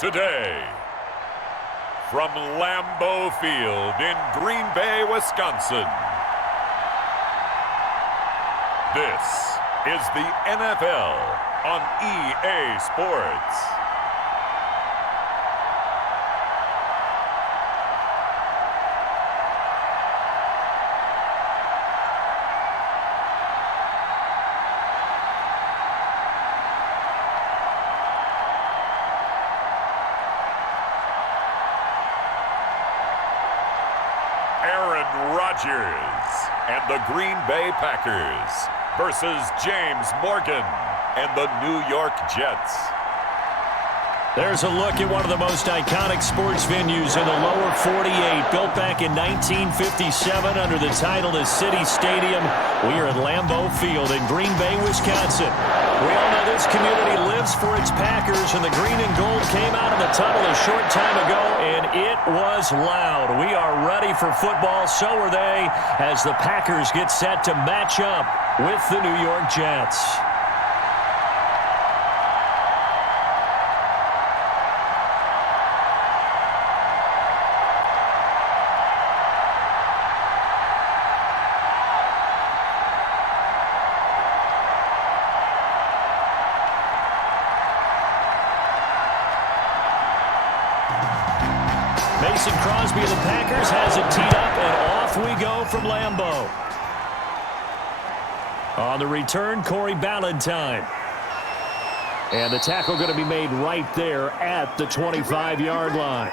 Today, from Lambeau Field in Green Bay, Wisconsin, this is the NFL on EA Sports. Rodgers and the Green Bay Packers versus James Morgan and the New York Jets. There's a look at one of the most iconic sports venues in the lower 48, built back in 1957 under the title of City Stadium. We are at Lambeau Field in Green Bay, Wisconsin. We all know this community lives for its Packers, and the green and gold came out of the tunnel a short time ago, and it was loud. We are ready for football, so are they, as the Packers get set to match up with the New York Jets. Mason Crosby of the Packers has it teed up, and off we go from Lambeau. On the return, Corey Ballantyne. And the tackle going to be made right there at the 25-yard line.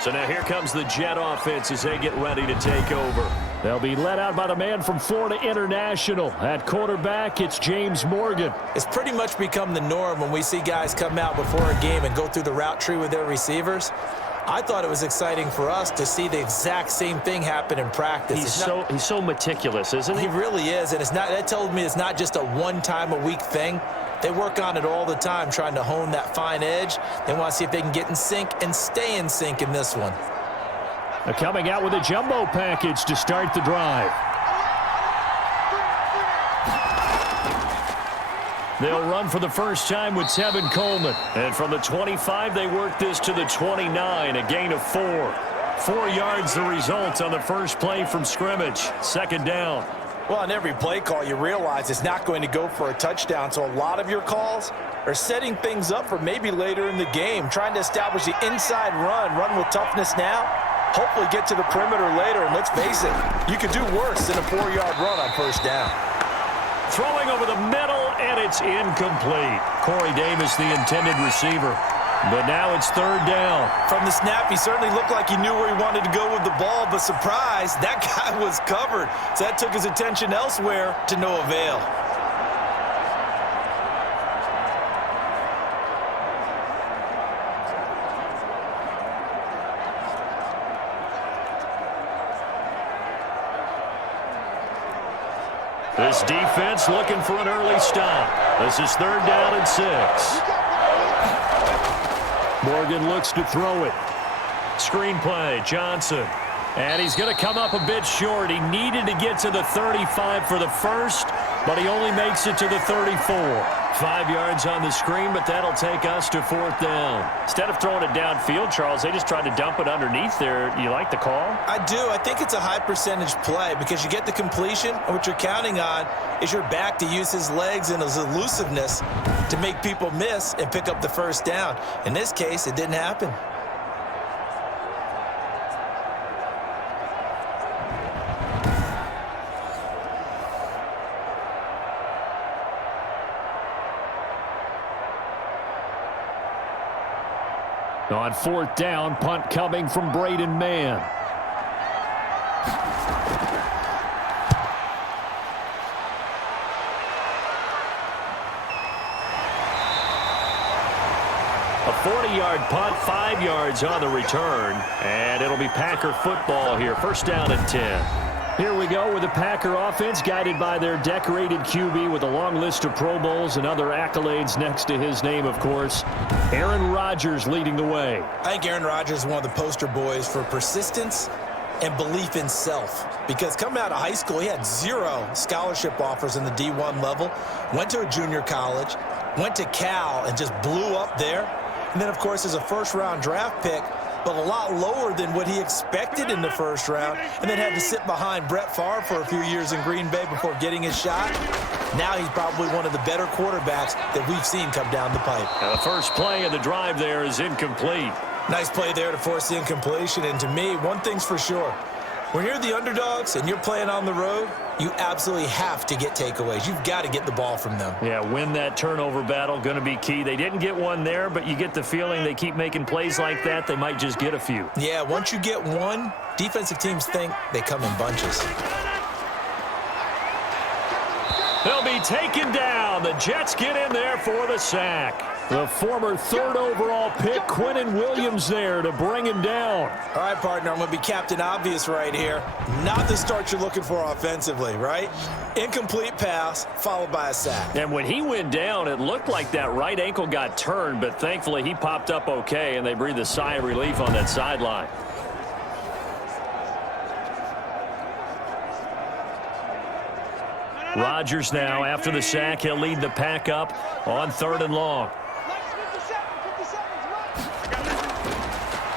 So now here comes the Jet offense as they get ready to take over. They'll be led out by the man from Florida International. At quarterback, it's James Morgan. It's pretty much become the norm when we see guys come out before a game and go through the route tree with their receivers. I thought it was exciting for us to see the exact same thing happen in practice. He's so meticulous, isn't he? He really is, and that tells me it's not just a one-time-a-week thing. They work on it all the time, trying to hone that fine edge. They want to see if they can get in sync and stay in sync in this one. They're coming out with a jumbo package to start the drive. They'll run for the first time with Tevin Coleman. And from the 25, they work this to the 29, a gain of 4. 4 yards the result on the first play from scrimmage. Second down. Well, on every play call, you realize it's not going to go for a touchdown, so a lot of your calls are setting things up for maybe later in the game, trying to establish the inside run with toughness now, hopefully get to the perimeter later, and let's face it, you could do worse than a 4-yard run on first down. Throwing over the middle, and it's incomplete. Corey Davis, the intended receiver. But now it's third down. From the snap, he certainly looked like he knew where he wanted to go with the ball, but surprise, that guy was covered. So that took his attention elsewhere to no avail. This defense looking for an early stop. This is third down and 6. Morgan looks to throw it. Screen play, Johnson. And he's going to come up a bit short. He needed to get to the 35 for the first, but he only makes it to the 34. 5 yards on the screen, but that'll take us to fourth down. Instead of throwing it downfield, Charles, they just tried to dump it underneath there. You like the call? I do. I think it's a high percentage play because you get the completion, and what you're counting on is your back to use his legs and his elusiveness to make people miss and pick up the first down. In this case, it didn't happen. On fourth down, punt coming from Braden Mann. A 40-yard punt, 5 yards on the return, and it'll be Packer football here. First down and 10. Here we go with the Packer offense guided by their decorated QB with a long list of Pro Bowls and other accolades next to his name, of course. Aaron Rodgers leading the way. I think Aaron Rodgers is one of the poster boys for persistence and belief in self. Because coming out of high school, he had 0 scholarship offers in the D1 level, went to a junior college, went to Cal and just blew up there. And then, of course, there's a first-round draft pick, but a lot lower than what he expected in the first round, and then had to sit behind Brett Favre for a few years in Green Bay before getting his shot. Now he's probably one of the better quarterbacks that we've seen come down the pipe. Now the first play of the drive there is incomplete. Nice play there to force the incompletion, and to me, one thing's for sure. When you're the underdogs and you're playing on the road, you absolutely have to get takeaways. You've got to get the ball from them. Yeah, win that turnover battle, going to be key. They didn't get one there, but you get the feeling they keep making plays like that, they might just get a few. Yeah, once you get one, defensive teams think they come in bunches. They'll be taken down. The Jets get in there for the sack. The former third overall pick, Quinnen Williams, there to bring him down. All right, partner, I'm going to be Captain Obvious right here. Not the start you're looking for offensively, right? Incomplete pass followed by a sack. And when he went down, it looked like that right ankle got turned, but thankfully he popped up okay, and they breathed a sigh of relief on that sideline. Rodgers now, after the sack, he'll lead the pack up on 3rd and long.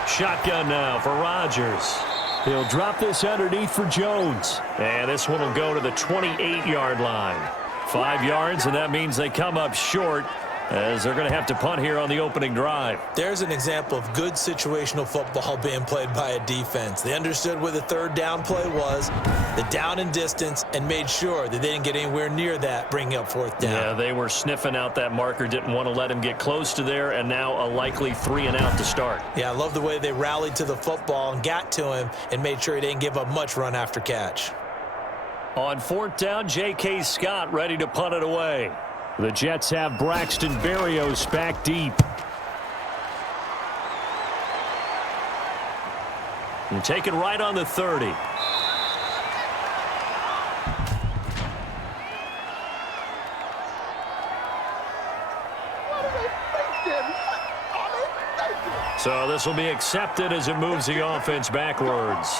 Shotgun now for Rodgers. He'll drop this underneath for Jones. And this one will go to the 28-yard line. 5 yards, and that means they come up short as they're going to have to punt here on the opening drive. There's an example of good situational football being played by a defense. They understood where the 3rd down play was, the down and distance, and made sure that they didn't get anywhere near that, bringing up 4th down. Yeah, they were sniffing out that marker, didn't want to let him get close to there, and now a likely 3 and out to start. Yeah, I love the way they rallied to the football and got to him and made sure he didn't give up much run after catch. On 4th down, J.K. Scott ready to punt it away. The Jets have Braxton Berrios back deep. And taken right on the 30. So this will be accepted as it moves the offense backwards.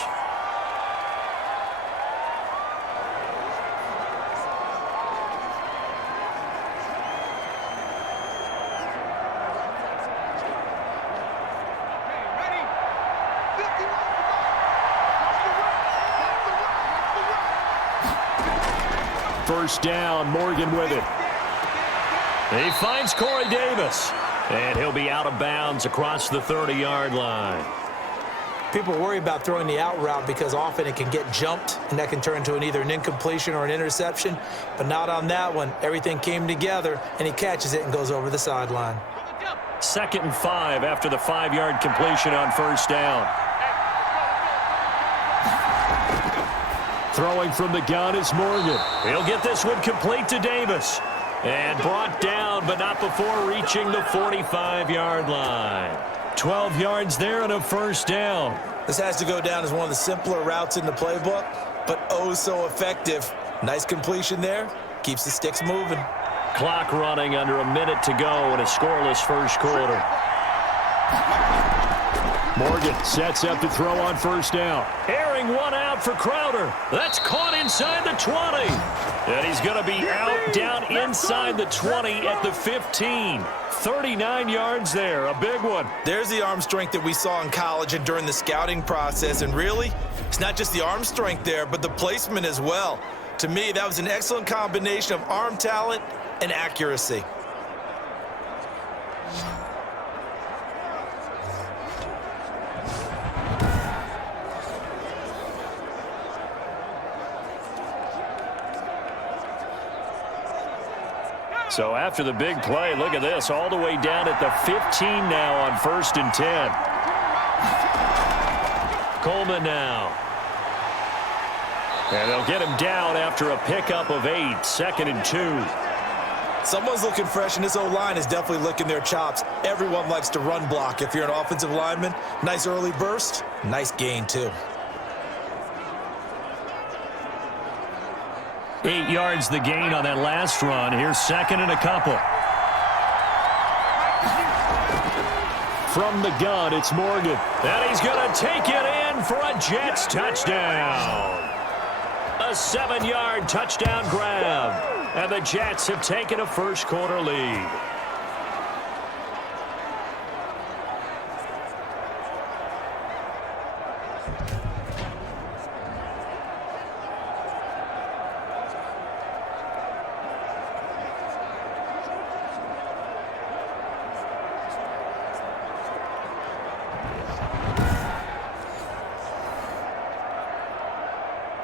First down, Morgan with it. He finds Corey Davis, and he'll be out of bounds across the 30-yard line. People worry about throwing the out route because often it can get jumped, and that can turn into either an incompletion or an interception, but not on that one. Everything came together, and he catches it and goes over the sideline. 2nd and 5 after the 5-yard completion on 1st down. Throwing from the gun is Morgan. He'll get this one complete to Davis. And brought down, but not before reaching the 45-yard line. 12 yards there and a 1st down. This has to go down as one of the simpler routes in the playbook, but oh so effective. Nice completion there. Keeps the sticks moving. Clock running under a minute to go in a scoreless first quarter. Morgan sets up to throw on 1st down. Airing one out for Crowder. That's caught inside the 20. And he's going to be out down inside the 20 at the 15. 39 yards there, a big one. There's the arm strength that we saw in college and during the scouting process. And really, it's not just the arm strength there, but the placement as well. To me, that was an excellent combination of arm talent and accuracy. So after the big play, look at this, all the way down at the 15 now on 1st and 10. Coleman now. And they'll get him down after a pickup of 8, 2nd and 2. Someone's looking fresh, and this O-line is definitely licking their chops. Everyone likes to run block. If you're an offensive lineman, nice early burst, nice gain too. 8 yards the gain on that last run. Here's 2nd and a couple. From the gun, it's Morgan. And he's going to take it in for a Jets touchdown. A 7-yard touchdown grab. And the Jets have taken a first quarter lead.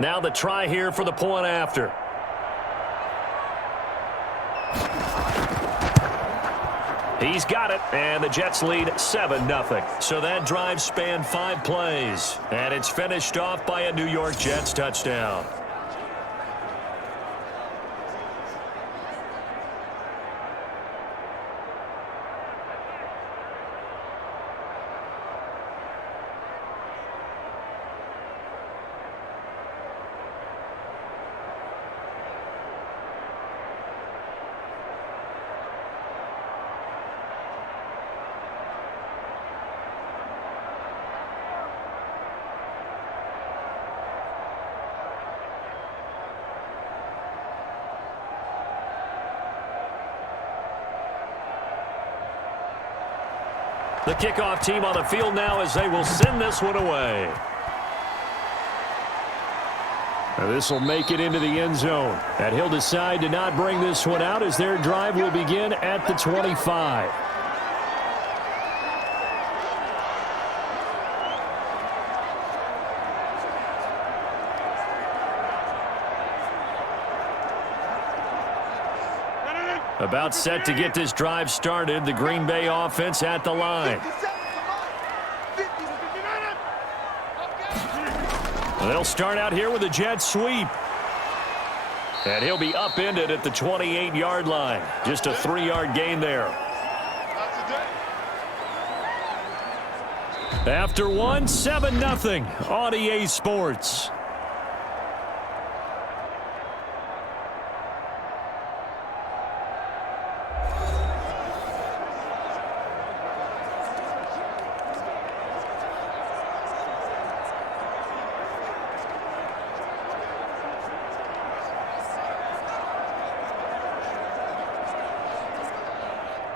Now the try here for the point after. He's got it, and the Jets lead 7-0. So that drive spanned 5 plays, and it's finished off by a New York Jets touchdown. The kickoff team on the field now as they will send this one away. Now this will make it into the end zone. And he'll decide to not bring this one out as their drive will begin at the 25. About set to get this drive started. The Green Bay offense at the line. They'll start out here with a jet sweep. And he'll be upended at the 28-yard line. Just a 3-yard gain there. After one, 7-0 on EA Sports.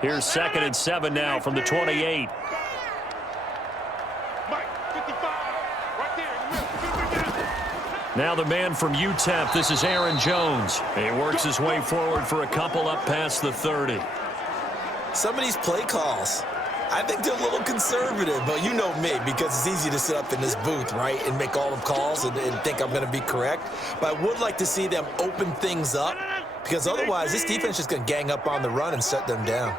Here's 2nd and 7 now from the 28. Now the man from UTEP, this is Aaron Jones. He works his way forward for a couple up past the 30. Some of these play calls, I think they're a little conservative, but you know me, because it's easy to sit up in this booth, right, and make all the calls and think I'm going to be correct. But I would like to see them open things up, because otherwise this defense is just going to gang up on the run and shut them down.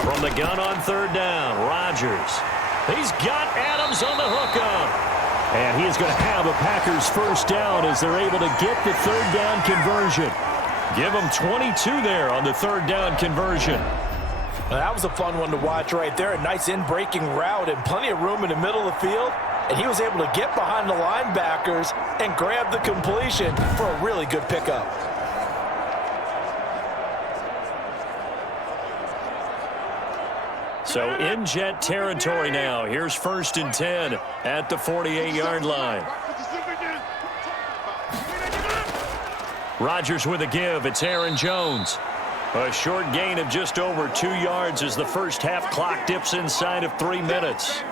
From the gun on 3rd down, Rodgers. He's got Adams on the hookup. And he is going to have a Packers first down as they're able to get the 3rd down conversion. Give them 22 there on the 3rd down conversion. That was a fun one to watch right there. A nice in-breaking route and plenty of room in the middle of the field. And he was able to get behind the linebackers and grab the completion for a really good pickup. So in Jet territory now. Here's 1st and 10 at the 48-yard line. Rodgers with a give. It's Aaron Jones. A short gain of just over 2 yards as the first half clock dips inside of 3 minutes.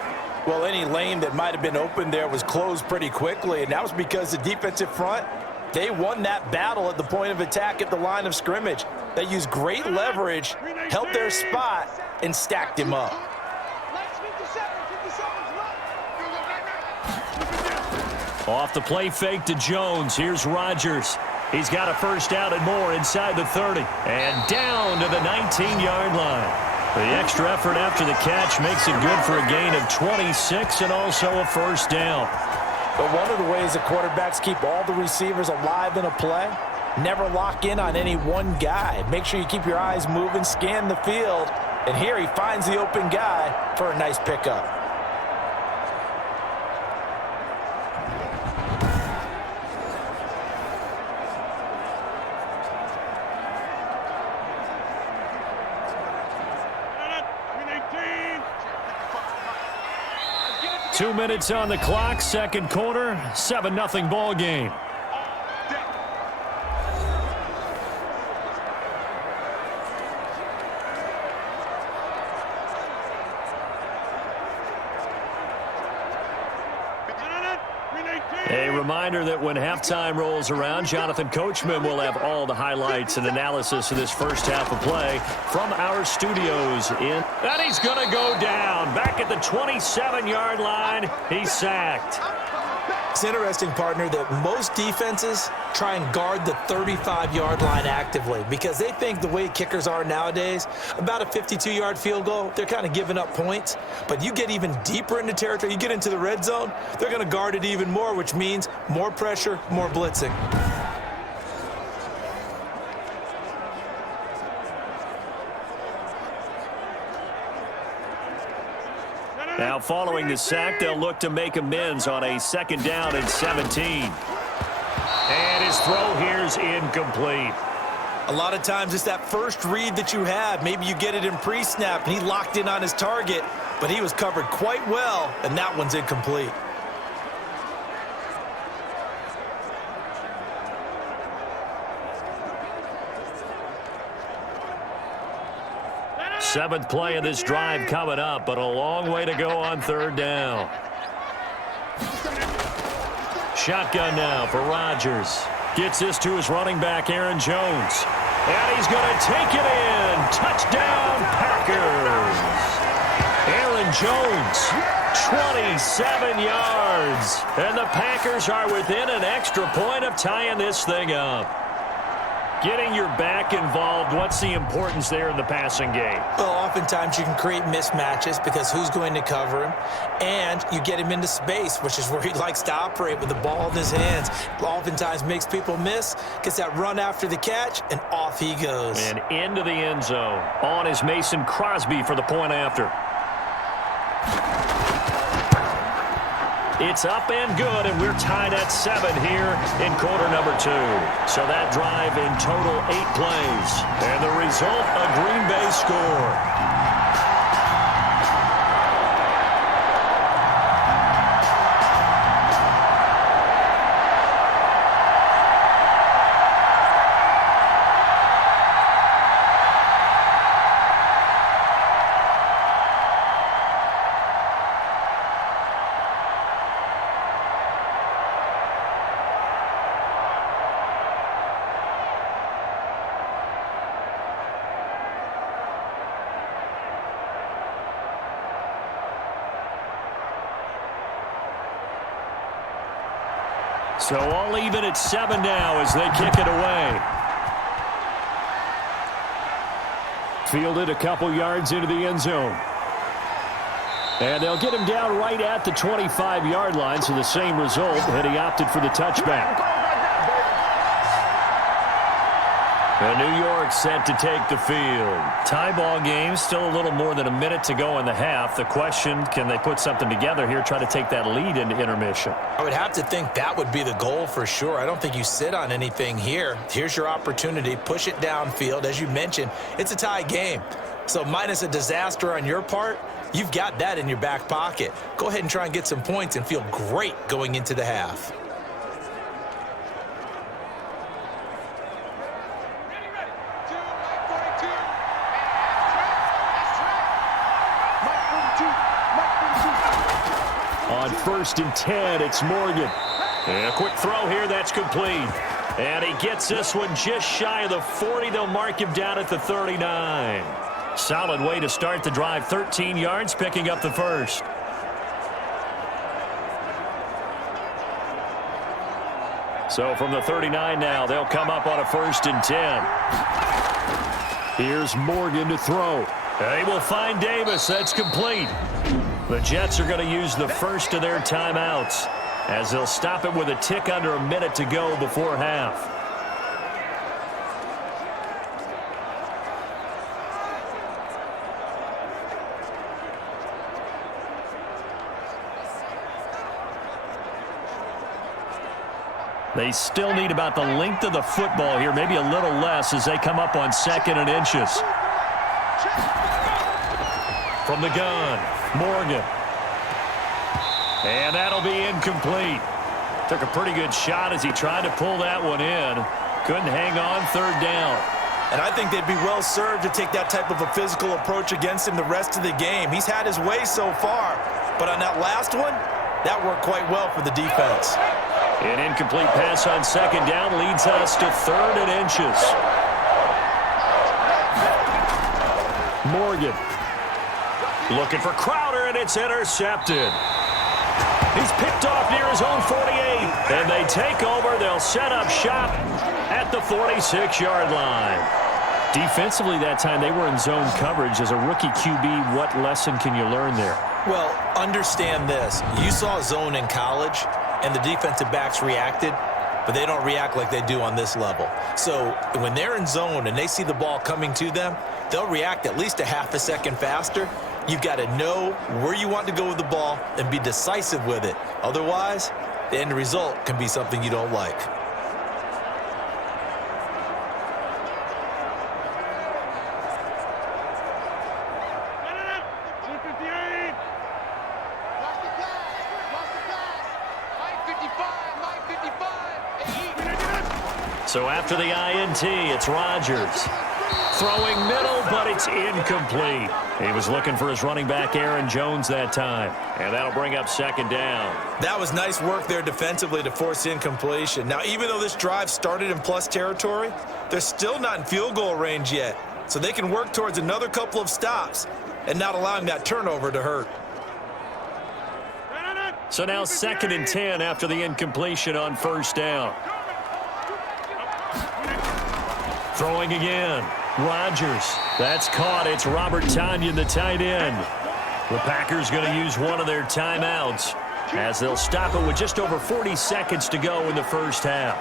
Well, any lane that might have been open there was closed pretty quickly, and that was because the defensive front, they won that battle at the point of attack at the line of scrimmage. They used great leverage, held their spot, and stacked him up. Off the play fake to Jones. Here's Rodgers. He's got a first down and more inside the 30. And down to the 19-yard line. The extra effort after the catch makes it good for a gain of 26 and also a first down. But one of the ways that quarterbacks keep all the receivers alive in a play, never lock in on any one guy. Make sure you keep your eyes moving, scan the field. And here he finds the open guy for a nice pickup. Two minutes on the clock, second quarter, 7-0 ball game. A reminder that when halftime rolls around, Jonathan Coachman will have all the highlights and analysis of this first half of play from our studios in. And he's going to go down. Back at the 27-yard line, he's sacked. It's interesting, partner, that most defenses try and guard the 35-yard line actively because they think the way kickers are nowadays, about a 52-yard field goal, they're kind of giving up points. But you get even deeper into territory, you get into the red zone, they're going to guard it even more, which means more pressure, more blitzing. Now following the sack, they'll look to make amends on a 2nd down and 17. And his throw here's incomplete. A lot of times it's that first read that you have. Maybe you get it in pre-snap and he locked in on his target, but he was covered quite well, and that one's incomplete. Seventh play of this drive coming up, but a long way to go on 3rd down. Shotgun now for Rodgers. Gets this to his running back, Aaron Jones. And he's going to take it in. Touchdown, Packers. Aaron Jones, 27 yards. And the Packers are within an extra point of tying this thing up. Getting your back involved, what's the importance there in the passing game? Well, oftentimes you can create mismatches because who's going to cover him, and you get him into space, which is where he likes to operate with the ball in his hands. Oftentimes makes people miss, gets that run after the catch, and off he goes. And into the end zone. On is Mason Crosby for the point after. It's up and good, and we're tied at 7 here in quarter number 2. So that drive in total 8 plays. And the result, a Green Bay score. So all even at 7 now as they kick it away. Fielded a couple yards into the end zone. And they'll get him down right at the 25-yard line, so the same result, and he opted for the touchback. And New York set to take the field. Tie ball game, still a little more than a minute to go in the half. The question, can they put something together here, try to take that lead into intermission? I would have to think that would be the goal for sure. I don't think you sit on anything here. Here's your opportunity. Push it downfield. As you mentioned, it's a tie game. So minus a disaster on your part, you've got that in your back pocket. Go ahead and try and get some points and feel great going into the half. On 1st and 10, it's Morgan. And a quick throw here, that's complete. And he gets this one just shy of the 40. They'll mark him down at the 39. Solid way to start the drive. 13 yards, picking up the first. So from the 39 now, they'll come up on a 1st and 10. Here's Morgan to throw. They will find Davis. That's complete. The Jets are going to use the first of their timeouts as they'll stop it with a tick under a minute to go before half. They still need about the length of the football here, maybe a little less as they come up on 2nd and inches. From the gun, Morgan. And that'll be incomplete. Took a pretty good shot as he tried to pull that one in. Couldn't hang on 3rd down. And I think they'd be well served to take that type of a physical approach against him the rest of the game. He's had his way so far, but on that last one, that worked quite well for the defense. An incomplete pass on 2nd down leads us to 3rd and inches. Morgan looking for Crowder, and it's intercepted. He's picked off near his own 48. And they take over. They'll set up shop at the 46-yard line. Defensively that time, they were in zone coverage. As a rookie QB, what lesson can you learn there? Well, understand this. You saw zone in college, and the defensive backs reacted, but they don't react like they do on this level. So when they're in zone and they see the ball coming to them, they'll react at least a half a second faster. You've got to know where you want to go with the ball and be decisive with it. Otherwise, the end result can be something you don't like. So after the INT, it's Rodgers. Throwing middle, but it's incomplete. He was looking for his running back, Aaron Jones, that time. And that'll bring up second down. That was nice work there defensively to force incompletion. Now, even though this drive started in plus territory, they're still not in field goal range yet. So they can work towards another couple of stops and not allowing that turnover to hurt. So now 2nd and 10 after the incompletion on first down. Throwing again. Rodgers. That's caught. It's Robert Tonyan, the tight end. The Packers going to use one of their timeouts as they'll stop it with just over 40 seconds to go in the first half.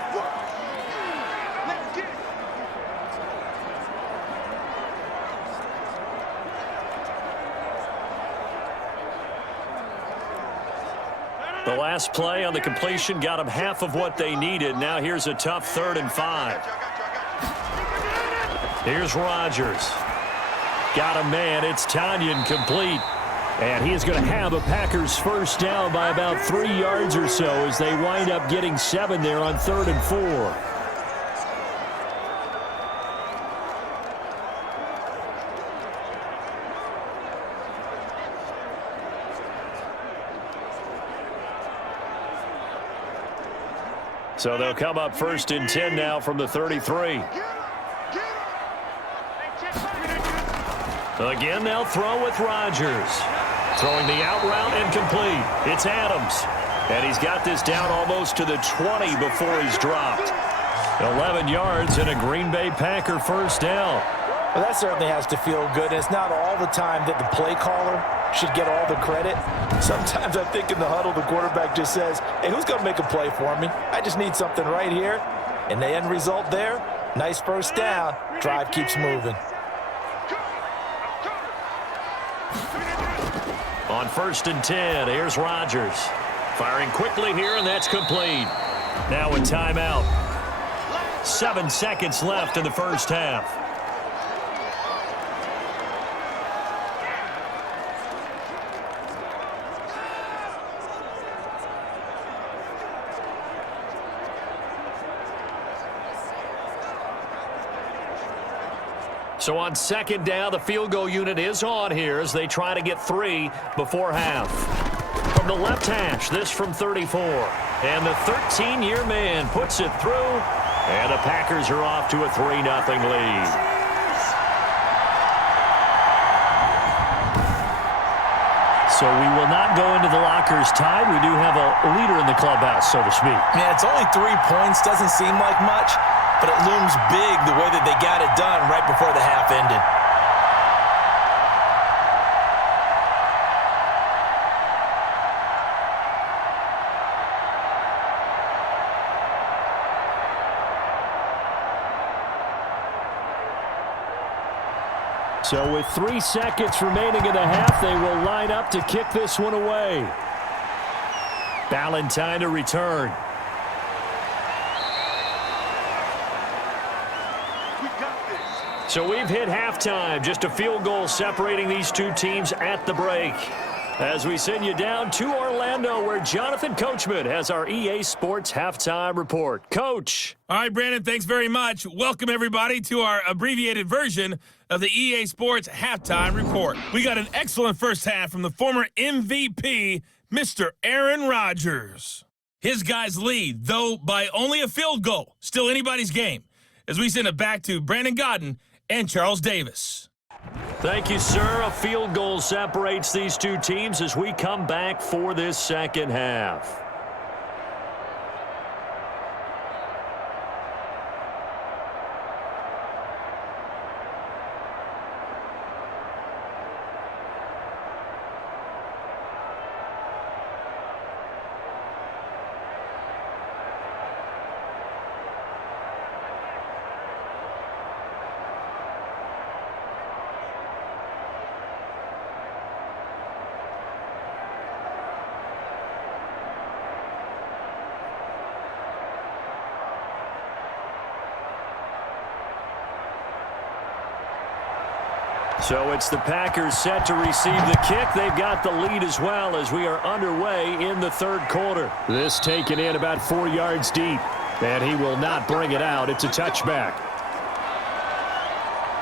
The last play on the completion got them half of what they needed. Now here's a tough 3rd and 5. Here's Rodgers. Got a man. It's Tonyan complete. And he is going to have a Packers first down by about 3 yards or so as they wind up getting 7 there on 3rd and 4. So they'll come up 1st and 10 now from the 33. Again, they'll throw with Rodgers. Throwing the out route and complete. It's Adams. And he's got this down almost to the 20 before he's dropped. 11 yards and a Green Bay Packer first down. Well, that certainly has to feel good. It's not all the time that the play caller should get all the credit. Sometimes I think in the huddle, the quarterback just says, hey, who's going to make a play for me? I just need something right here. And the end result there, nice first down. Drive keeps moving. On 1st and 10, here's Rodgers. Firing quickly here, and that's complete. Now a timeout. 7 seconds left in the first half. So on 2nd down, the field goal unit is on here as they try to get 3 before half. From the left hash, this from 34. And the 13-year man puts it through, and the Packers are off to a 3-0 lead. So we will not go into the lockers tied. We do have a leader in the clubhouse, so to speak. Yeah, it's only 3 points. Doesn't seem like much. But it looms big the way that they got it done right before the half ended. So with 3 seconds remaining in the half, they will line up to kick this one away. Ballantyne to return. So we've hit halftime. Just a field goal separating these two teams at the break. As we send you down to Orlando, where Jonathan Coachman has our EA Sports Halftime Report. Coach. All right, Brandon, thanks very much. Welcome, everybody, to our abbreviated version of the EA Sports Halftime Report. We got an excellent first half from the former MVP, Mr. Aaron Rodgers. His guys lead, though by only a field goal. Still anybody's game. As we send it back to Brandon Godden and Charles Davis. Thank you, sir. A field goal separates these two teams as we come back for this second half. So it's the Packers set to receive the kick. They've got the lead as well as we are underway in the third quarter. This taken in about 4 yards deep, and he will not bring it out. It's a touchback.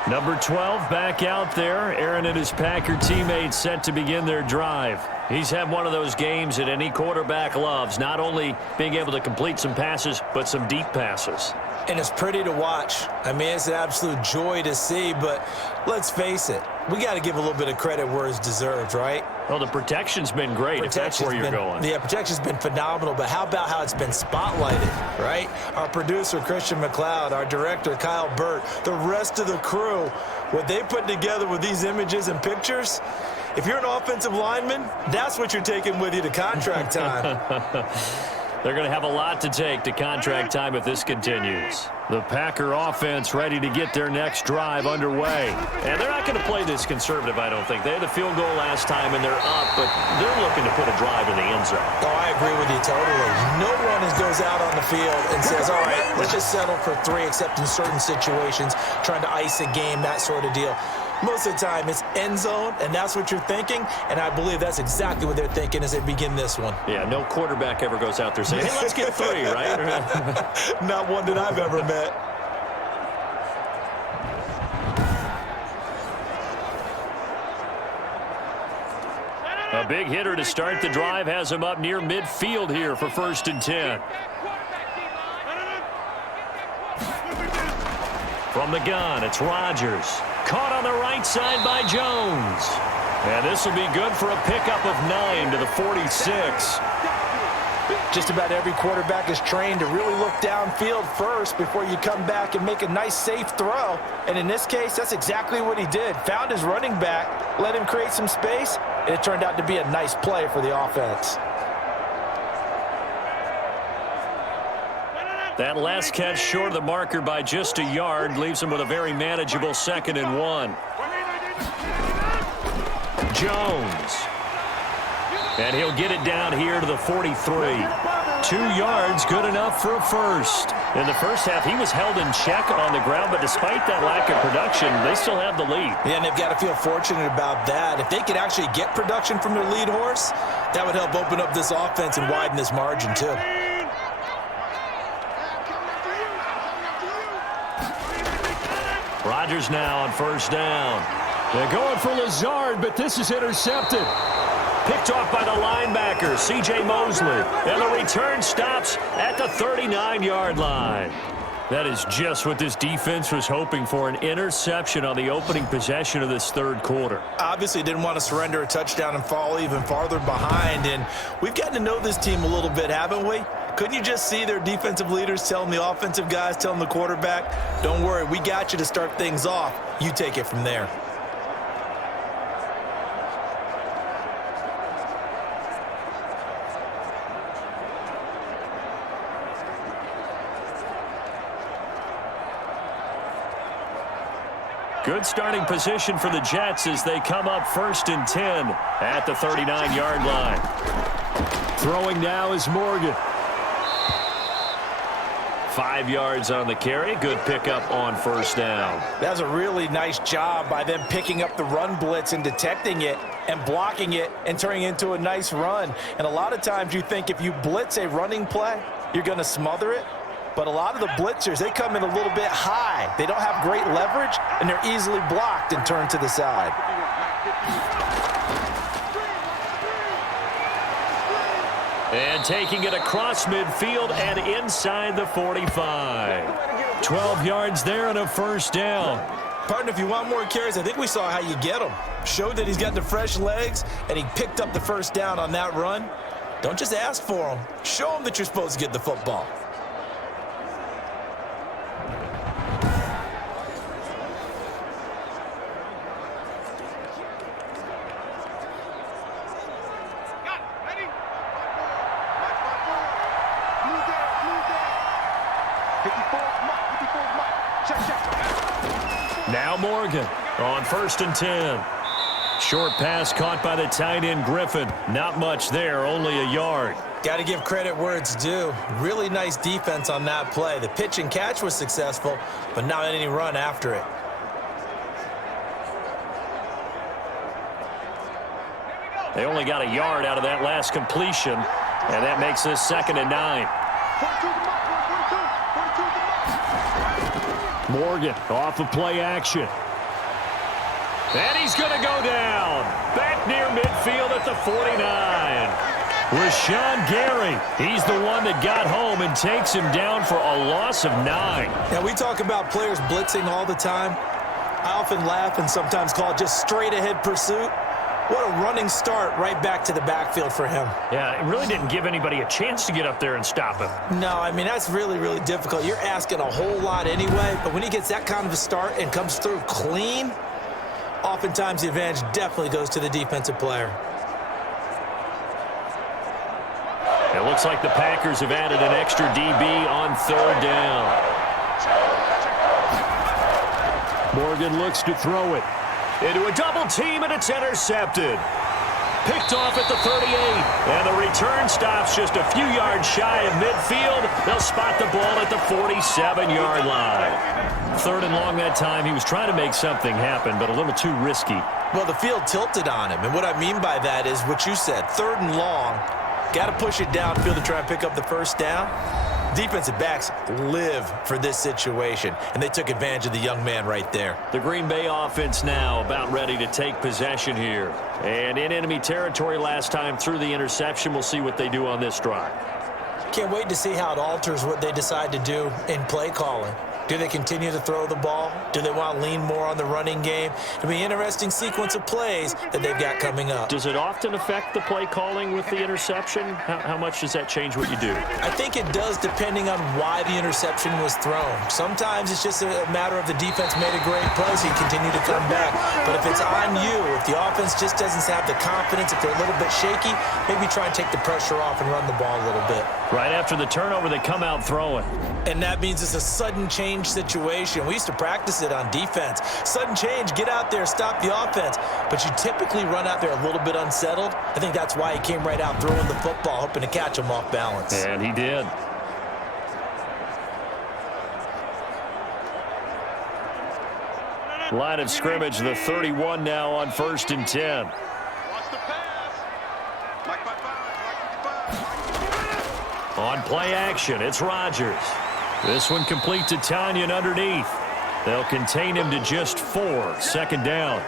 Number 12 back out there. Aaron and his Packer teammates set to begin their drive. He's had one of those games that any quarterback loves, not only being able to complete some passes, but some deep passes. And it's pretty to watch. I mean, it's an absolute joy to see, but let's face it, we got to give a little bit of credit where it's deserved, right? Well, the protection's been great, if that's where you're going. Yeah, protection's been phenomenal, but how about how it's been spotlighted, right? Our producer, Christian McLeod, our director, Kyle Burt, the rest of the crew, what they put together with these images and pictures, if you're an offensive lineman, that's what you're taking with you to contract time. They're going to have a lot to take to contract time if this continues. The Packer offense ready to get their next drive underway. And they're not going to play this conservative, I don't think. They had the field goal last time, and they're up, but they're looking to put a drive in the end zone. Oh, I agree with you totally. No one goes out on the field and says, all right, let's just settle for 3, except in certain situations, trying to ice a game, that sort of deal. Most of the time, it's end zone, and that's what you're thinking, and I believe that's exactly what they're thinking as they begin this one. Yeah, no quarterback ever goes out there saying, hey, let's get 3, right? Not one that I've ever met. A big hitter to start the drive has him up near midfield here for 1st and 10. From the gun, it's Rodgers. Caught on the right side by Jones. And this will be good for a pickup of 9 to the 46. Just about every quarterback is trained to really look downfield first before you come back and make a nice, safe throw. And in this case, that's exactly what he did. Found his running back, let him create some space, and it turned out to be a nice play for the offense. That last catch short of the marker by just a yard leaves him with a very manageable 2nd and 1. Jones. And he'll get it down here to the 43. 2 yards, good enough for a first. In the first half, he was held in check on the ground, but despite that lack of production, they still have the lead. Yeah, and they've got to feel fortunate about that. If they could actually get production from their lead horse, that would help open up this offense and widen this margin, too. Rodgers now on 1st down. They're going for Lazard, but this is intercepted. Picked off by the linebacker, C.J. Mosley. And the return stops at the 39-yard line. That is just what this defense was hoping for, an interception on the opening possession of this third quarter. Obviously didn't want to surrender a touchdown and fall even farther behind. And we've gotten to know this team a little bit, haven't we? Couldn't you just see their defensive leaders telling the offensive guys, telling the quarterback, don't worry, we got you to start things off. You take it from there. Good starting position for the Jets as they come up 1st and 10 at the 39-yard line. Throwing now is Morgan. 5 yards on the carry. Good pickup on 1st down. That was a really nice job by them picking up the run blitz and detecting it and blocking it and turning it into a nice run. And a lot of times you think if you blitz a running play, you're going to smother it. But a lot of the blitzers, they come in a little bit high. They don't have great leverage, and they're easily blocked and turned to the side. And taking it across midfield and inside the 45. 12 yards there and a 1st down. Partner, if you want more carries, I think we saw how you get them. Showed that he's got the fresh legs, and he picked up the first down on that run. Don't just ask for them. Show them that you're supposed to get the football. Now Morgan on 1st and 10. Short pass caught by the tight end Griffin. Not much there, only a yard. Got to give credit where it's due. Really nice defense on that play. The pitch and catch was successful, but not any run after it. They only got a yard out of that last completion, and that makes this 2nd and 9. Morgan off of play action. And he's going to go down. Back near midfield at the 49. Rashawn Gary, he's the one that got home and takes him down for a loss of 9. Now, we talk about players blitzing all the time. I often laugh and sometimes call it just straight-ahead pursuit. What a running start right back to the backfield for him. Yeah, it really didn't give anybody a chance to get up there and stop him. No, I mean, that's really, really difficult. You're asking a whole lot anyway, but when he gets that kind of a start and comes through clean, oftentimes the advantage definitely goes to the defensive player. It looks like the Packers have added an extra DB on 3rd down. Morgan looks to throw it. Into a double team, and it's intercepted. Picked off at the 38, and the return stops just a few yards shy of midfield. They'll spot the ball at the 47-yard line. 3rd and long that time. He was trying to make something happen, but a little too risky. Well, the field tilted on him, and what I mean by that is what you said, 3rd and long. Got to push it downfield to try and pick up the first down. Defensive backs live for this situation, and they took advantage of the young man right there. The Green Bay offense now about ready to take possession here. And in enemy territory last time through the interception. We'll see what they do on this drive. Can't wait to see how it alters what they decide to do in play calling. Do they continue to throw the ball? Do they want to lean more on the running game? It'll be an interesting sequence of plays that they've got coming up. Does it often affect the play calling with the interception? How much does that change what you do? I think it does, depending on why the interception was thrown. Sometimes it's just a matter of the defense made a great play, so you continue to come back. But if it's on you, if the offense just doesn't have the confidence, if they're a little bit shaky, maybe try and take the pressure off and run the ball a little bit. Right after the turnover, they come out throwing. And that means it's a sudden change situation. We used to practice it on defense. Sudden change, get out there, stop the offense. But you typically run out there a little bit unsettled. I think that's why he came right out throwing the football, hoping to catch him off balance. And he did. Line of scrimmage, the 31 now on 1st and 10. On play action, it's Rodgers. This one complete to Tanyan underneath. They'll contain him to just 4. 2nd down.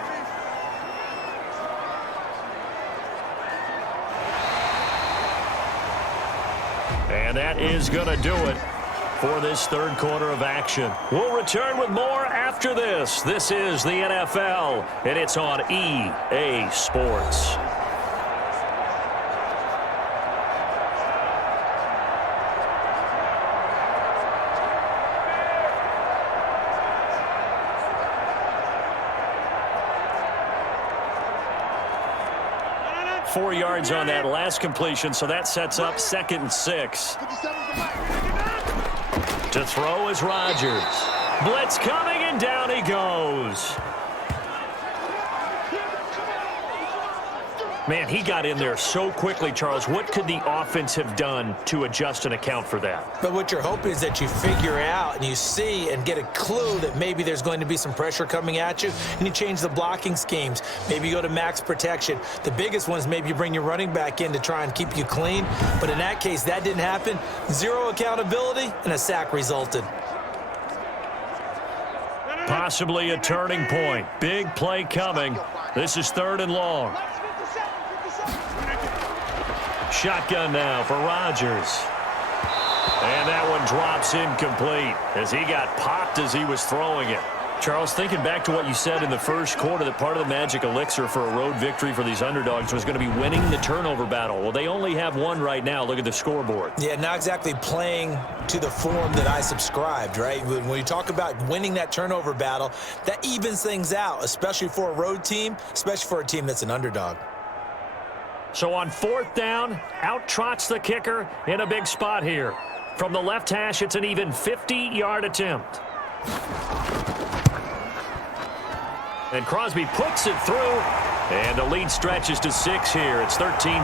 And that is going to do it for this 3rd quarter of action. We'll return with more after this. This is the NFL, and it's on EA Sports. Four yards on that last completion, so that sets up 2nd and 6. To throw is Rodgers. Blitz coming, and down he goes. Man, he got in there so quickly, Charles. What could the offense have done to adjust and account for that? But what you're hoping is that you figure out and you see and get a clue that maybe there's going to be some pressure coming at you, and you change the blocking schemes. Maybe you go to max protection. The biggest one is maybe you bring your running back in to try and keep you clean. But in that case, that didn't happen. Zero accountability, and a sack resulted. Possibly a turning point. Big play coming. This is 3rd and long. Shotgun now for Rodgers. And that one drops incomplete as he got popped as he was throwing it. Charles, thinking back to what you said in the first quarter, that part of the magic elixir for a road victory for these underdogs was going to be winning the turnover battle. Well, they only have one right now. Look at the scoreboard. Yeah, not exactly playing to the form that I subscribed, right? When you talk about winning that turnover battle, that evens things out, especially for a road team, especially for a team that's an underdog. So on 4th down, out trots the kicker in a big spot here. From the left hash, it's an even 50-yard attempt. And Crosby puts it through, and the lead stretches to 6 here. It's 13-7.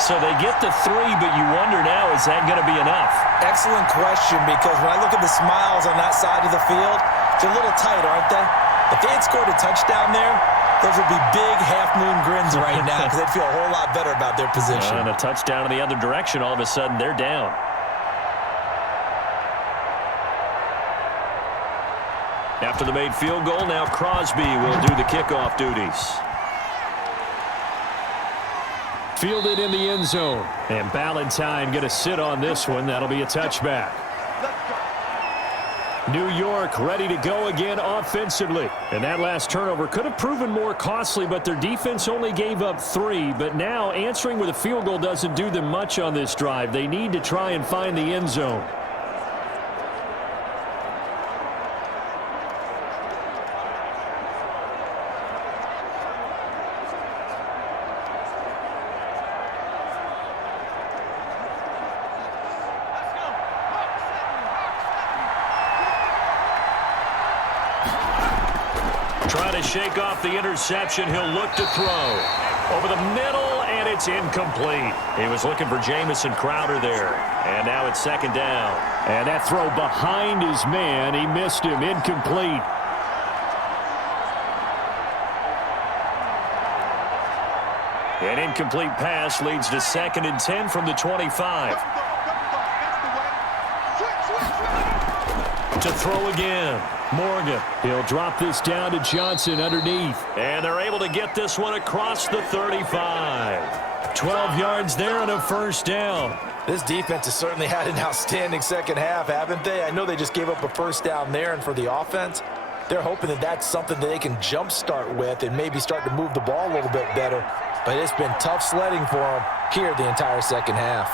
So they get to 3, but you wonder now, is that going to be enough? Excellent question, because when I look at the smiles on that side of the field, they're a little tight, aren't they? If they had scored a touchdown there, those would be big half-moon grins right now because they'd feel a whole lot better about their position. And a touchdown in the other direction, all of a sudden they're down. After the made field goal, now Crosby will do the kickoff duties. Fielded in the end zone. And Ballantyne going to sit on this one. That'll be a touchback. New York ready to go again offensively. And that last turnover could have proven more costly, but their defense only gave up 3. But now answering with a field goal doesn't do them much on this drive. They need to try and find the end zone. Trying to shake off the interception. He'll look to throw. Over the middle, and it's incomplete. He was looking for Jamison Crowder there. And now it's 2nd down. And that throw behind his man. He missed him. Incomplete. An incomplete pass leads to 2nd and 10 from the 25. To throw again. Morgan. He'll drop this down to Johnson underneath. And they're able to get this one across the 35. 12 yards there and a 1st down. This defense has certainly had an outstanding second half, haven't they? I know they just gave up a 1st down there, and for the offense, they're hoping that that's something that they can jumpstart with and maybe start to move the ball a little bit better. But it's been tough sledding for them here the entire second half.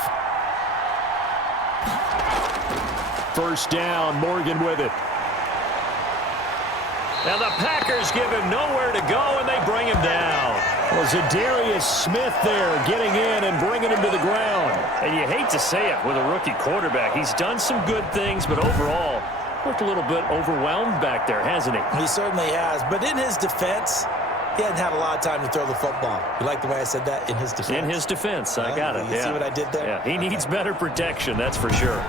1st down, Morgan with it. Now the Packers give him nowhere to go, and they bring him down. Well, Zadarius Smith there getting in and bringing him to the ground. And you hate to say it with a rookie quarterback. He's done some good things, but overall, looked a little bit overwhelmed back there, hasn't he? He certainly has, but in his defense, he hasn't had a lot of time to throw the football. You like the way I said that? In his defense? In his defense, I got it. You see what I did there? Yeah, he needs better protection, that's for sure.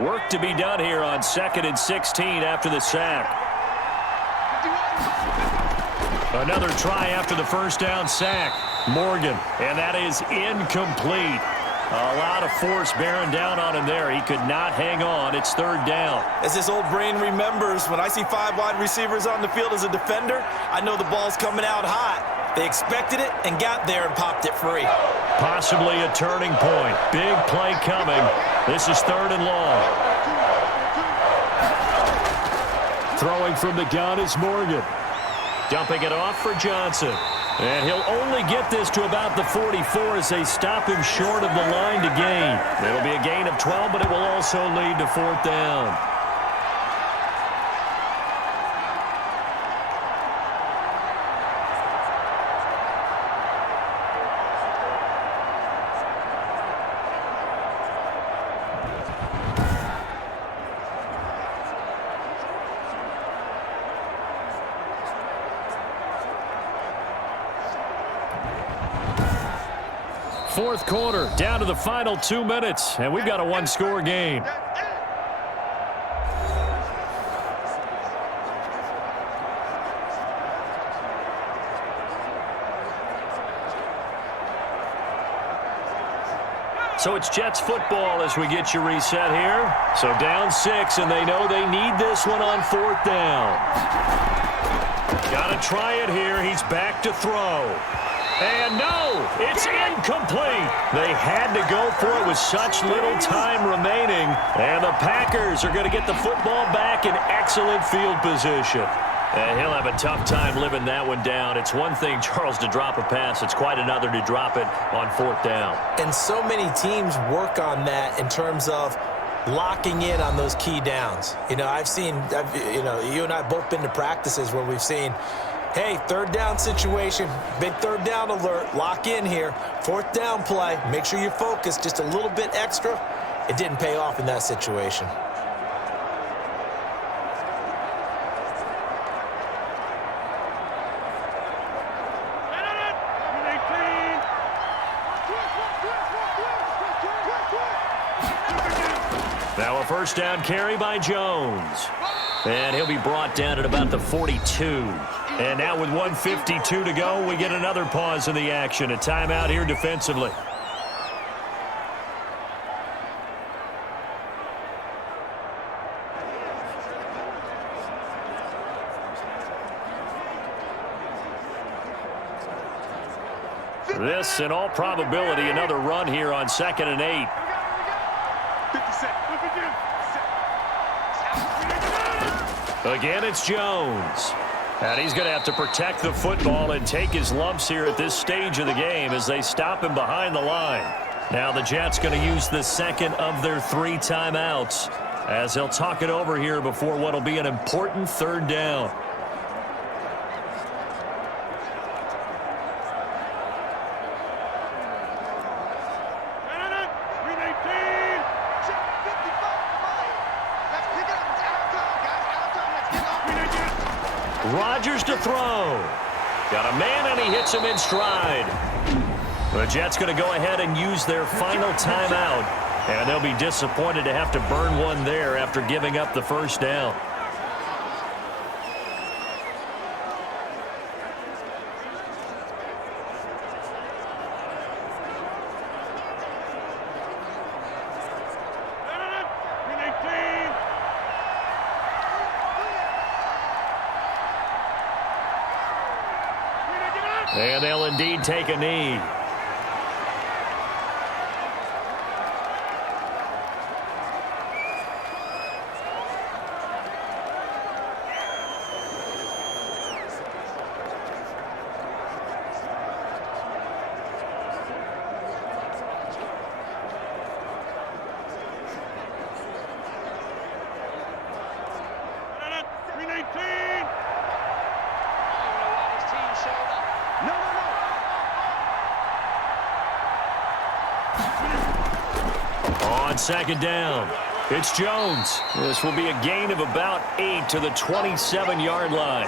Work to be done here on 2nd and 16 after the sack. Another try after the 1st down sack. Morgan, and that is incomplete. A lot of force bearing down on him there. He could not hang on. It's 3rd down. As this old brain remembers, when I see 5 wide receivers on the field as a defender, I know the ball's coming out hot. They expected it and got there and popped it free. Possibly a turning point. Big play coming. This is 3rd and long. Throwing from the gun is Morgan. Dumping it off for Johnson. And he'll only get this to about the 44 as they stop him short of the line to gain. It'll be a gain of 12, but it will also lead to 4th down. Fourth quarter, down to the final 2 minutes, and we've got a 1-score game. So it's Jets football as we get you reset here. So down 6, and they know they need this one on 4th down. Got to try it here. He's back to throw. And no, it's incomplete. They had to go for it with such little time remaining. And the Packers are going to get the football back in excellent field position. And he'll have a tough time living that one down. It's one thing, Charles, to drop a pass. It's quite another to drop it on 4th down. And so many teams work on that in terms of locking in on those key downs. You know, you and I both been to practices where we've seen, hey, 3rd down situation, big 3rd down alert, lock in here, 4th down play, make sure you're focused just a little bit extra. It didn't pay off in that situation. Now a 1st down carry by Jones. And he'll be brought down at about the 42. And now with 1:52 to go, we get another pause in the action. A timeout here defensively. This, in all probability, another run here on 2nd and 8. Again, it's Jones. And he's going to have to protect the football and take his lumps here at this stage of the game as they stop him behind the line. Now the Jets going to use the 2nd of their 3 timeouts as they'll talk it over here before what will be an important 3rd down. Rodgers to throw. Got a man, and he hits him in stride. The Jets going to go ahead and use their final timeout, and they'll be disappointed to have to burn one there after giving up the 1st down. And they'll indeed take a knee. On 2nd down, it's Jones. This will be a gain of about 8 to the 27-yard line.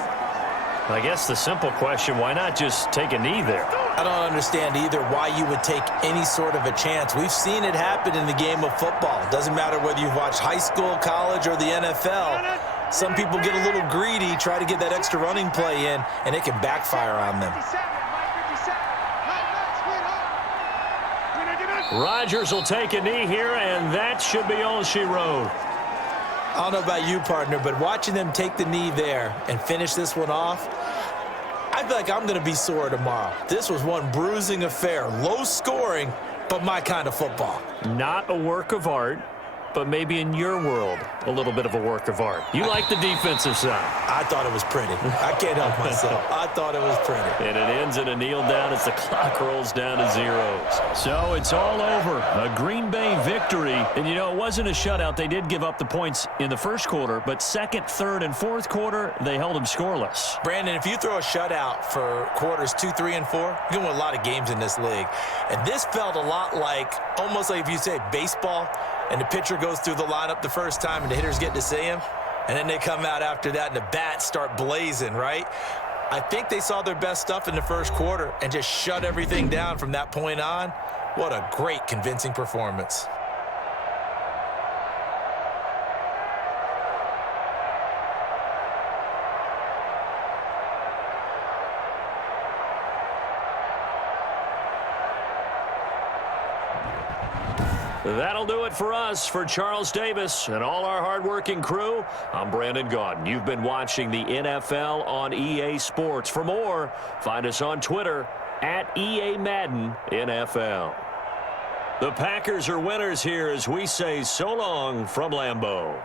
I guess the simple question, why not just take a knee there? I don't understand either why you would take any sort of a chance. We've seen it happen in the game of football. Doesn't matter whether you've watched high school, college, or the NFL. Some people get a little greedy, try to get that extra running play in, and it can backfire on them. Rodgers will take a knee here, and that should be all she wrote. I don't know about you, partner, but watching them take the knee there and finish this one off, I feel like I'm going to be sore tomorrow. This was one bruising affair. Low scoring, but my kind of football. Not a work of art, but maybe in your world, a little bit of a work of art. You like the defensive side. I thought it was pretty. I can't help myself. I thought it was pretty. And it ends in a kneel down as the clock rolls down to zeros. So it's all over. A Green Bay victory. And, you know, it wasn't a shutout. They did give up the points in the 1st quarter, but 2nd, 3rd, and 4th quarter, they held them scoreless. Brandon, if you throw a shutout for quarters 2, 3, and 4, you're going to win a lot of games in this league. And this felt a lot like, almost like if you say baseball, and the pitcher goes through the lineup the first time and the hitters get to see him, and then they come out after that and the bats start blazing, right? I think they saw their best stuff in the 1st quarter and just shut everything down from that point on. What a great, convincing performance. That'll do it for us. For Charles Davis and all our hardworking crew, I'm Brandon Gaudin. You've been watching the NFL on EA Sports. For more, find us on Twitter at EA Madden NFL. The Packers are winners here as we say so long from Lambeau.